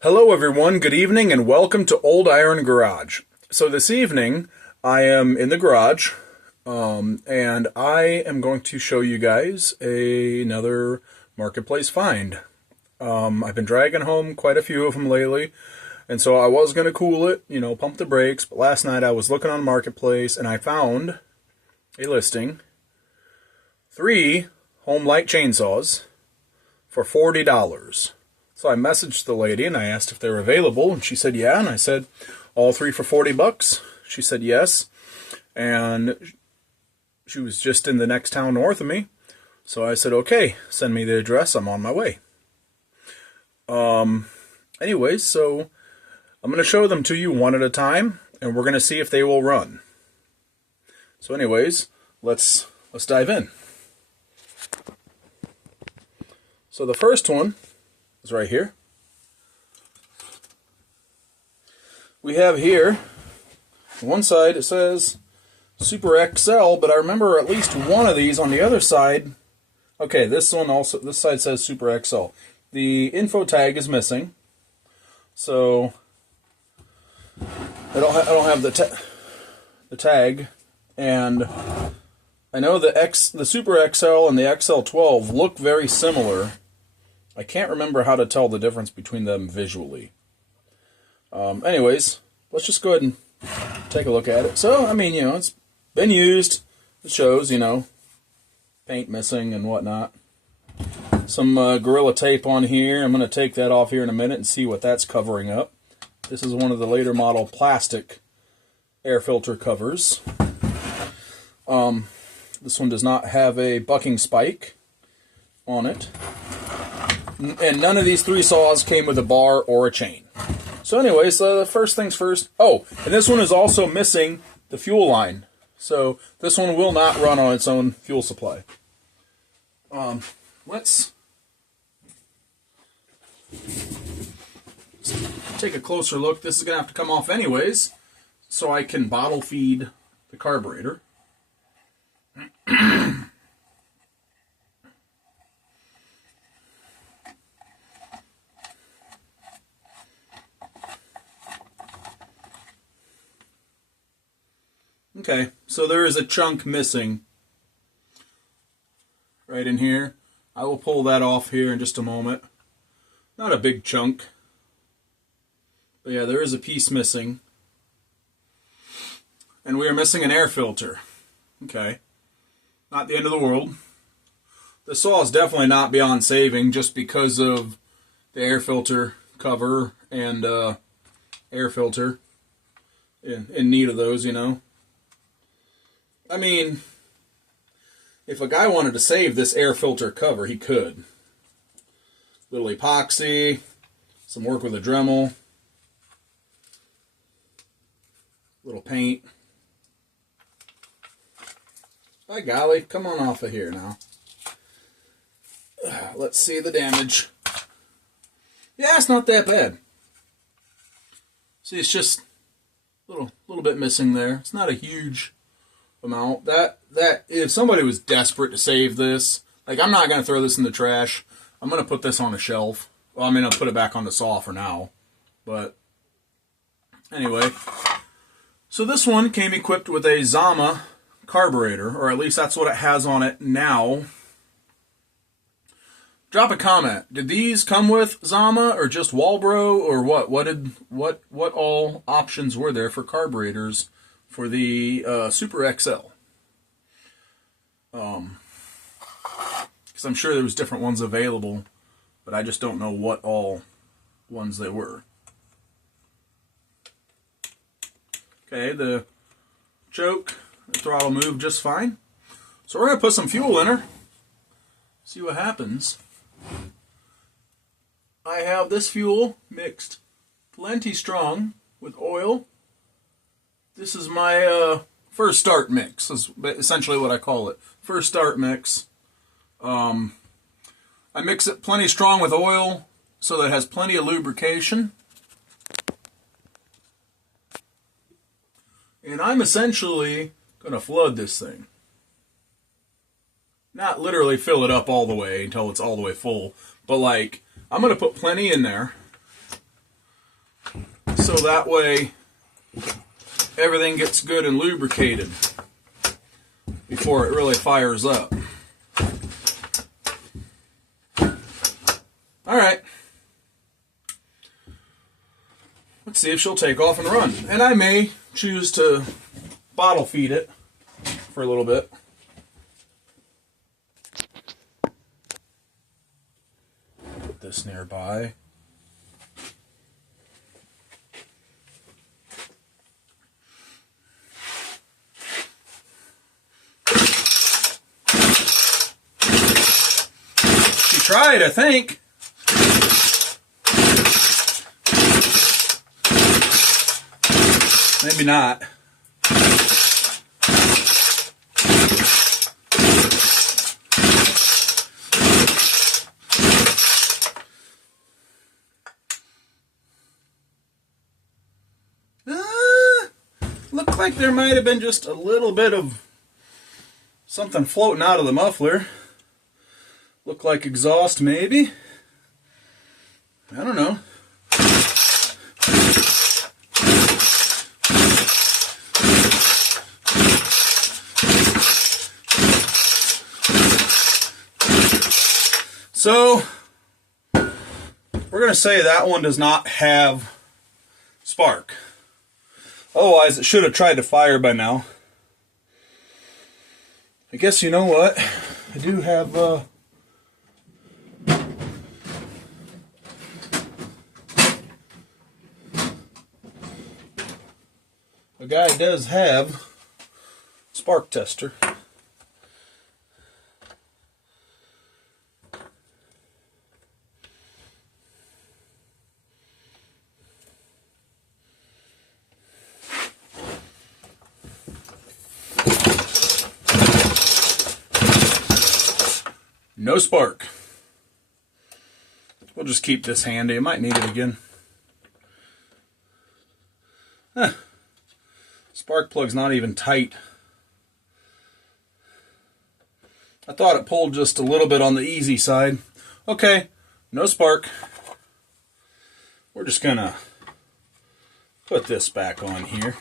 Hello everyone, good evening, and welcome to Old Iron Garage. So this evening, I am in the garage, and I am going to show you guys another marketplace find. I've been dragging home quite a few of them lately, and so I was going to cool it, pump the brakes, but last night I was looking on Marketplace, and I found a listing, 3 Homelite chainsaws for $40. So I messaged the lady and I asked if they were available, and she said yeah, and I said all 3 for $40. She said yes, and she was just in the next town north of me, so I said okay, send me the address, I'm on my way. Anyways, so I'm going to show them to you one at a time, and we're going to see if they will run. So anyways, let's dive in. So the first one is right here. We have here, on one side it says Super XL, but I remember at least one of these on the other side. Okay, this side says Super XL. The info tag is missing, so I don't have the tag, and I know the Super XL and the XL12 look very similar. I can't remember how to tell the difference between them visually. Anyways, let's just go ahead and take a look at it. So, I mean, it's been used. It shows, paint missing and whatnot. Some Gorilla Tape on here. I'm going to take that off here in a minute and see what that's covering up. This is one of the later model plastic air filter covers. This one does not have a bucking spike on it. And none of these 3 saws came with a bar or a chain. So anyways, the first things first. Oh, and this one is also missing the fuel line. So this one will not run on its own fuel supply. Let's take a closer look. This is going to have to come off anyways, so I can bottle feed the carburetor. Okay, so there is a chunk missing right in here. I will pull that off here in just a moment. Not a big chunk, but yeah, there is a piece missing. And we are missing an air filter. Okay, not the end of the world. The saw is definitely not beyond saving just because of the air filter cover and air filter. In need of those, I mean, if a guy wanted to save this air filter cover, he could. Little epoxy, some work with a Dremel, little paint. By golly, come on off of here now. Let's see the damage. Yeah, it's not that bad. See, it's just a little bit missing there. It's not a huge amount. That if somebody was desperate to save this, like, I'm not going to throw this in the trash. I'm going to put this on a shelf. Well, I mean, I'll put it back on the saw for now. But anyway, so this one came equipped with a Zama carburetor, or at least that's what it has on it now. Drop a comment. Did these come with Zama or just Walbro, or what? What all options were there for carburetors for the Super XL? Because I'm sure there was different ones available, but I just don't know what all ones they were. Okay, the choke, the throttle moved just fine. So we're going to put some fuel in her, see what happens. I have this fuel mixed plenty strong with oil. This is my first start mix, is essentially what I call it. First start mix. I mix it plenty strong with oil so that it has plenty of lubrication. And I'm essentially going to flood this thing. Not literally fill it up all the way until it's all the way full, but like, I'm going to put plenty in there. so that way everything gets good and lubricated before it really fires up. Alright. Let's see if she'll take off and run. And I may choose to bottle feed it for a little bit. Put this nearby. She tried, I think. Maybe not. Looked like there might have been just a little bit of something floating out of the muffler. Looked like exhaust, maybe. I don't know. So, we're going to say that one does not have spark. Otherwise, it should have tried to fire by now. I guess you know what? I do have a guy does have spark tester. No spark. We'll just keep this handy. I might need it again. Huh. Spark plug's not even tight. I thought it pulled just a little bit on the easy side. Okay, no spark. We're just gonna put this back on here.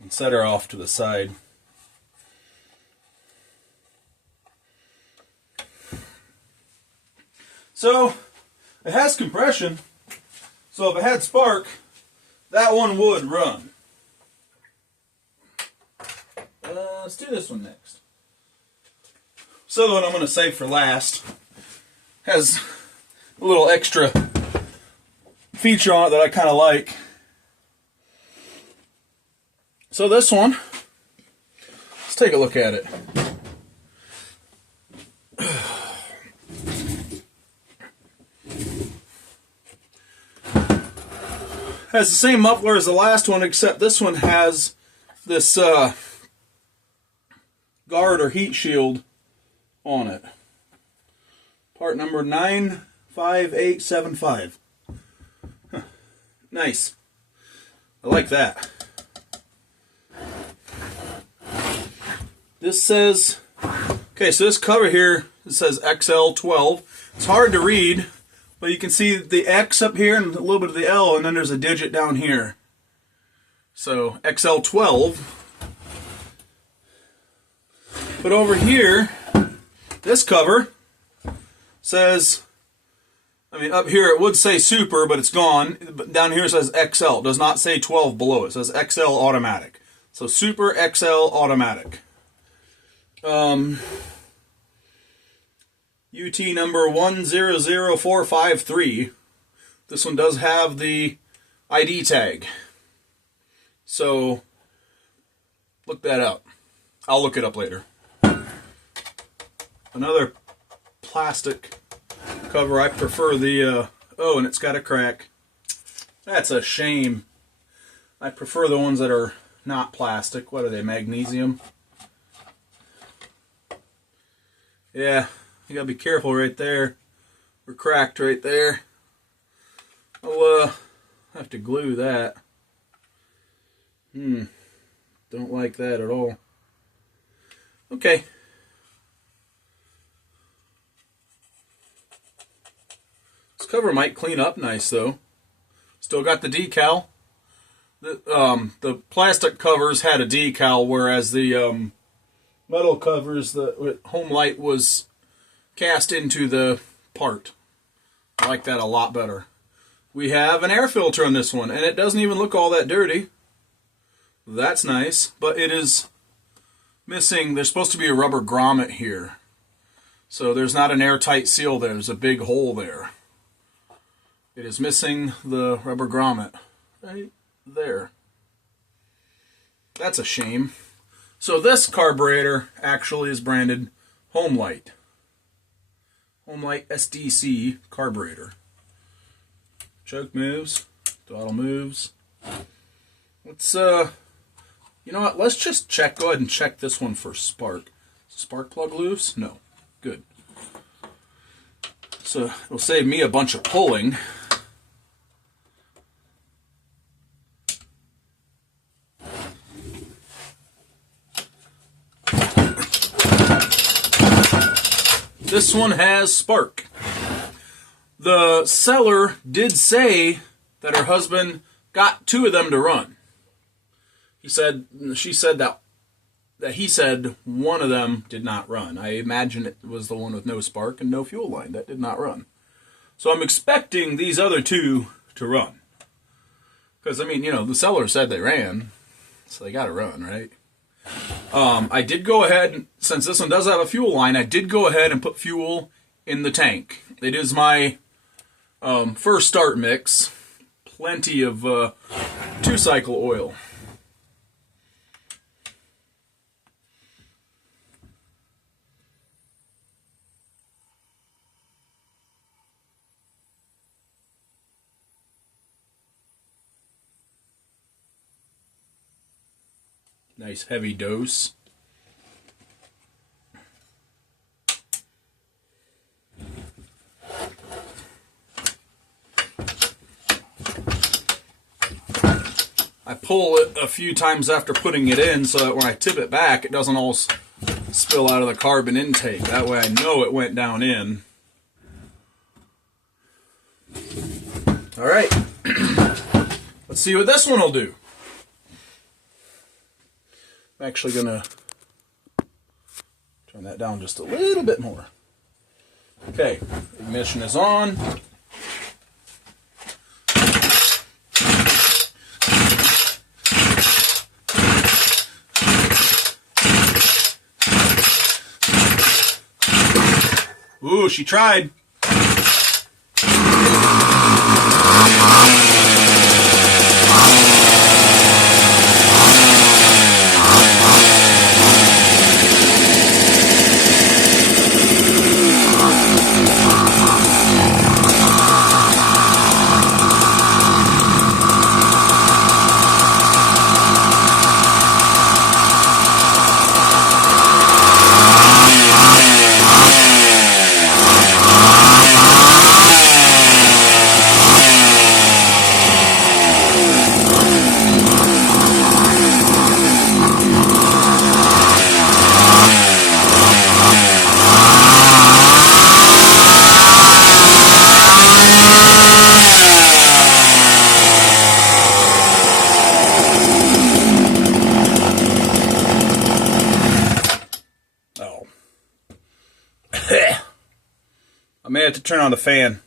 And set her off to the side. So, it has compression, so if it had spark, that one would run. Let's do this one next. So the one I'm going to save for last has a little extra feature on it that I kind of like. So this one, let's take a look at it. Has the same muffler as the last one, except this one has this guard or heat shield on it. Part number 95875. Huh. Nice. I like that. This says, okay, so this cover here, it says XL12. It's hard to read, but you can see the X up here and a little bit of the L, and then there's a digit down here. So, XL12. But over here, this cover says, I mean, up here it would say Super, but it's gone. But down here it says XL. It does not say 12 below. It says XL automatic. So, Super XL automatic. UT number 100453. This one does have the ID tag. So, look that up. I'll look it up later. Another plastic cover. I prefer the, oh, and it's got a crack. That's a shame. I prefer the ones that are not plastic. What are they, magnesium? Yeah, you gotta be careful right there. We're cracked right there. I'll have to glue that. Don't like that at all. Okay. This cover might clean up nice though. Still got the decal. The plastic covers had a decal, whereas the metal covers, the Homelite was cast into the part. I like that a lot better. We have an air filter on this one, and it doesn't even look all that dirty. That's nice, but it is missing. There's supposed to be a rubber grommet here, so there's not an airtight seal there. There's a big hole there. It is missing the rubber grommet right there. That's a shame. So this carburetor actually is branded Homelite. Homelite SDC carburetor. Choke moves, throttle moves. Let's you know what? Let's just check. Go ahead and check this one for spark. Spark plug loose? No. Good. So it'll save me a bunch of pulling. This one has spark. The seller did say that her husband got 2 of them to run. She said that he said one of them did not run. I imagine it was the one with no spark and no fuel line that did not run. So I'm expecting these other 2 to run. Because, I mean, you know, the seller said they ran, so they got to run, right? I did go ahead, since this one does have a fuel line, I did go ahead and put fuel in the tank. It is my first start mix. Plenty of 2-cycle oil. Nice heavy dose. I pull it a few times after putting it in so that when I tip it back, it doesn't all spill out of the carbon intake. That way I know it went down in. All right. Let's see what this one will do. I'm actually going to turn that down just a little bit more. Okay, ignition is on. Ooh, she tried. I may have to turn on the fan.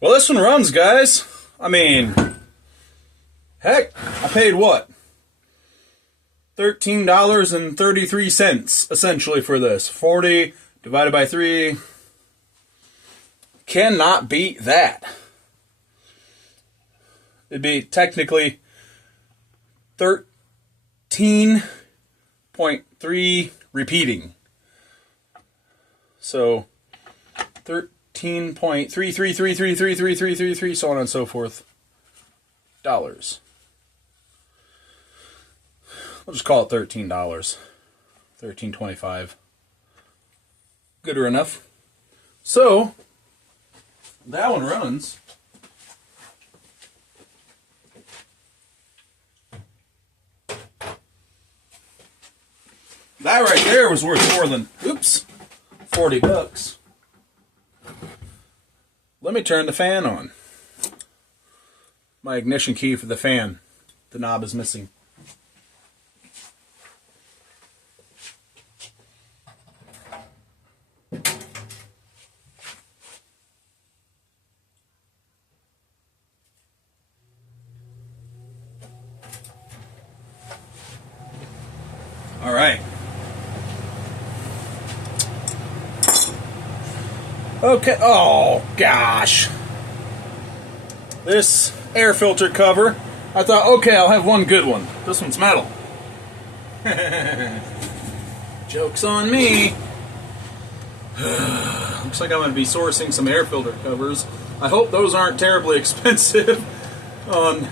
Well, this one runs, guys. I mean, heck, I paid what? $13.33 essentially for this. 40 divided by 3. Cannot beat that. It'd be technically 13.3 repeating. So 13.33333333, so on and so forth, dollars. I'll just call it $13. $13.25. Good or enough. So that one runs. That right there was worth more than, oops, 40 bucks. Let me turn the fan on. My ignition key for the fan. The knob is missing. All right. Okay. Oh, gosh. This air filter cover, I thought, okay, I'll have one good one. This one's metal. Joke's on me. Looks like I'm going to be sourcing some air filter covers. I hope those aren't terribly expensive on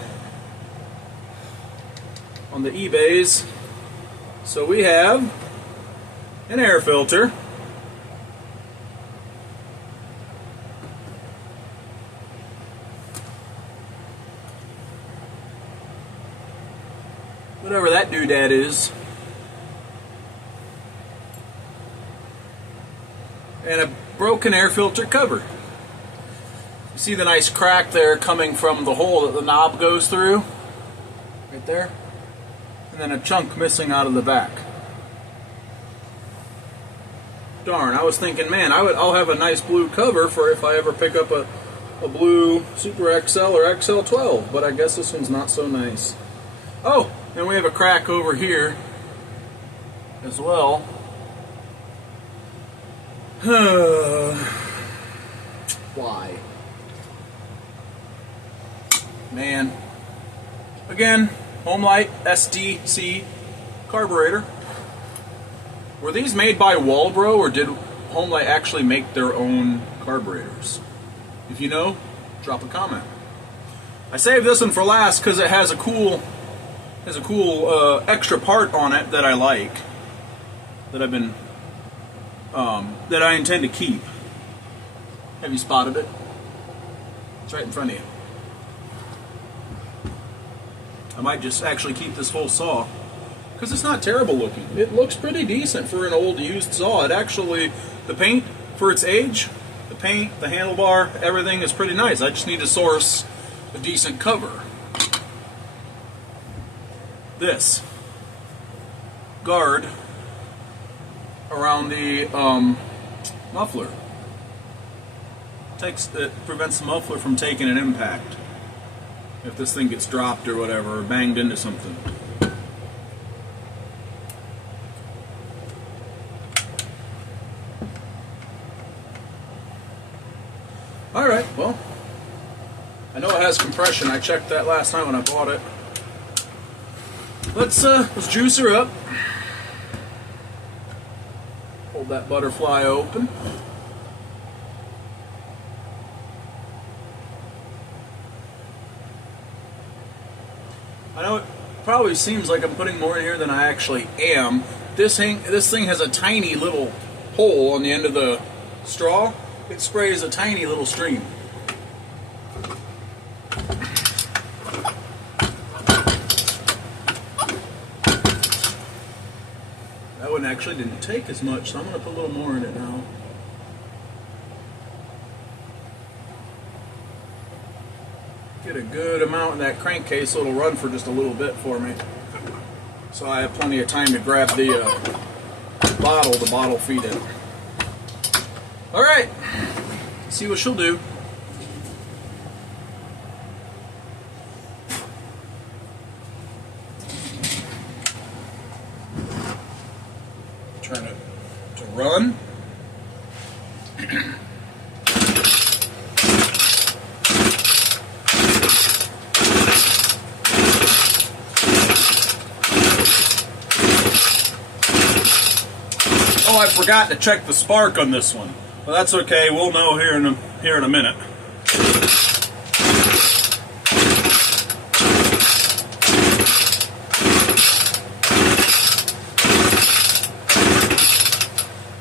the eBays. So we have an air filter. Whatever that doodad is. And a broken air filter cover. You see the nice crack there coming from the hole that the knob goes through? Right there. And then a chunk missing out of the back. Darn, I was thinking, man, I'll have a nice blue cover for if I ever pick up a blue Super XL or XL12, but I guess this one's not so nice. Oh, and we have a crack over here as well. Why? Man. Again, Homelite SDC carburetor. Were these made by Walbro, or did Homelite actually make their own carburetors? If you know, drop a comment. I saved this one for last because it has a cool extra part on it that I like, that that I intend to keep. Have you spotted it? It's right in front of you. I might just actually keep this whole saw, because it's not terrible looking. It looks pretty decent for an old used saw. It actually, the paint for its age, the paint, the handlebar, everything is pretty nice. I just need to source a decent cover. This guard around the muffler it prevents the muffler from taking an impact if this thing gets dropped or whatever, or banged into something. Alright, well, I know it has compression. I checked that last night when I bought it. Let's juice her up. Hold that butterfly open. I know it probably seems like I'm putting more in here than I actually am. This thing has a tiny little hole on the end of the straw. It sprays a tiny little stream. That one actually didn't take as much, so I'm going to put a little more in it now. Get a good amount in that crankcase so it'll run for just a little bit for me. So I have plenty of time to grab the bottle feed it. Alright, see what she'll do. Turn it to run. Oh, I forgot to check the spark on this one. Well, that's okay. We'll know here in a minute.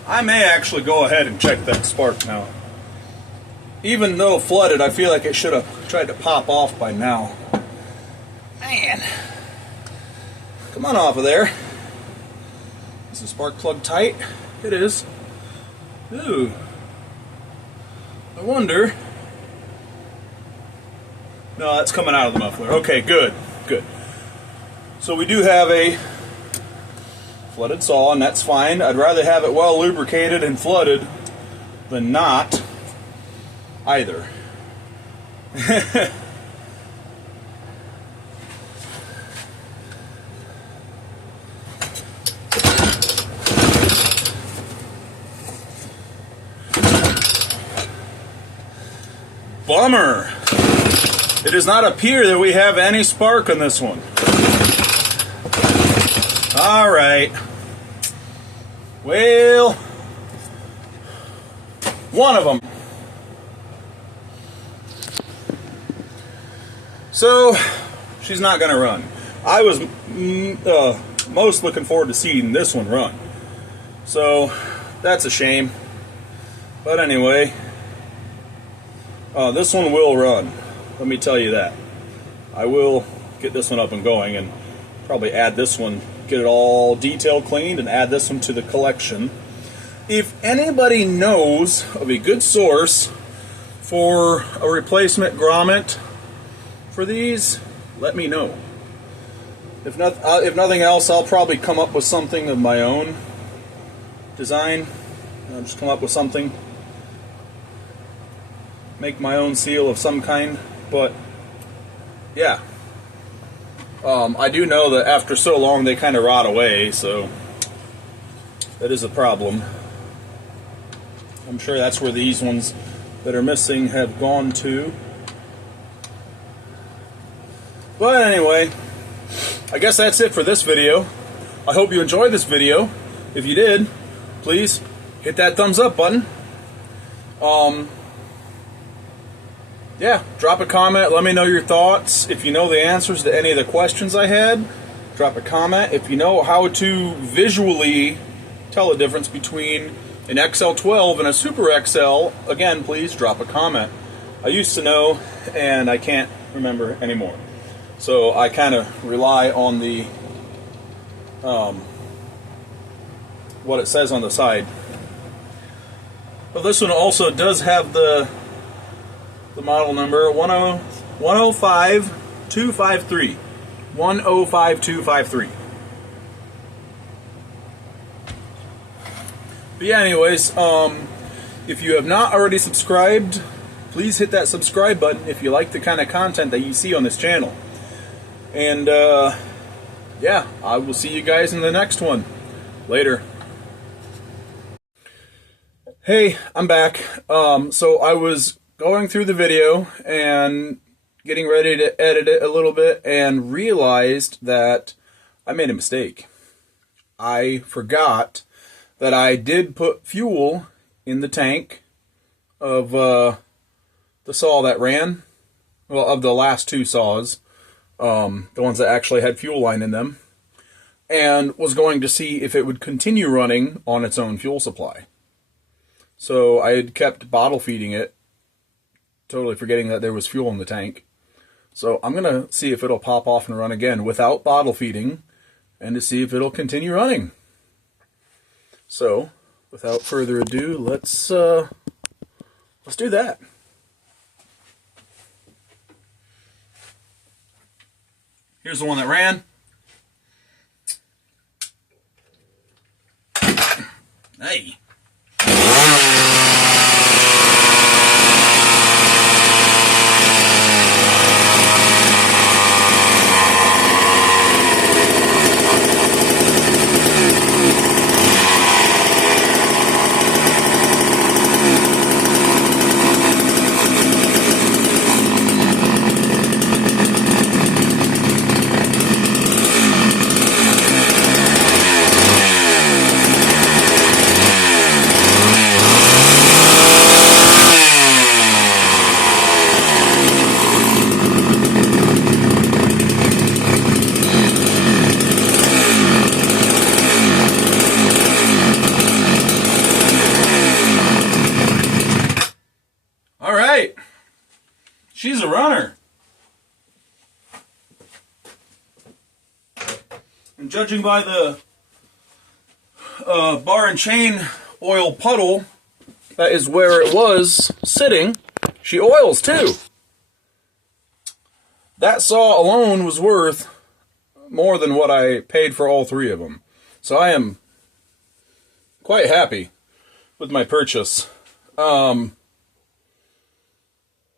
I may actually go ahead and check that spark now. Even though flooded, I feel like it should have tried to pop off by now. Man. Come on off of there. Is the spark plug tight? It is. Ooh. I wonder. No, that's coming out of the muffler. Okay, good, good. So we do have a flooded saw, and that's fine. I'd rather have it well lubricated and flooded than not either. Bummer. It does not appear that we have any spark on this one. All right. Well, one of them. So, she's not going to run. I was most looking forward to seeing this one run. So, that's a shame. But anyway, this one will run. Let me tell you that. I will get this one up and going and probably add this one, get it all detail cleaned and add this one to the collection. If anybody knows of a good source for a replacement grommet for these, let me know. If nothing else, I'll probably come up with something of my own design. I'll just come up with something, make my own seal of some kind. But yeah, I do know that after so long they kind of rot away, so that is a problem. I'm sure that's where these ones that are missing have gone to. But anyway, I guess that's it for this video. I hope you enjoyed this video. If you did, please hit that thumbs up button. Yeah, drop a comment, let me know your thoughts. If you know the answers to any of the questions I had, drop a comment. If you know how to visually tell the difference between an XL12 and a Super XL, again, please drop a comment. I used to know, and I can't remember anymore. So I kind of rely on the what it says on the side. But this one also does have the model number 105253. 105253. But yeah, anyways, if you have not already subscribed, please hit that subscribe button if you like the kind of content that you see on this channel. And yeah, I will see you guys in the next one. Later. Hey, I'm back. So I was going through the video and getting ready to edit it a little bit and realized that I made a mistake. I forgot that I did put fuel in the tank of the saw that ran. Well, of the last two saws, the ones that actually had fuel line in them, and was going to see if it would continue running on its own fuel supply. So I had kept bottle feeding it, totally forgetting that there was fuel in the tank. So I'm going to see if it'll pop off and run again without bottle feeding, and to see if it'll continue running. So, without further ado, let's do that. Here's the one that ran. Hey. She's a runner. And judging by the bar and chain oil puddle that is where it was sitting, she oils too. That saw alone was worth more than what I paid for all three of them. So I am quite happy with my purchase.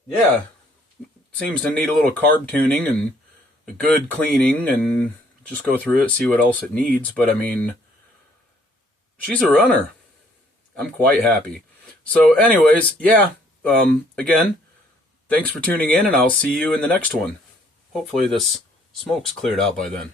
Yeah, seems to need a little carb tuning and a good cleaning and just go through it, see what else it needs. But I mean, she's a runner. I'm quite happy. So anyways, yeah, again, thanks for tuning in, and I'll see you in the next one. Hopefully this smoke's cleared out by then.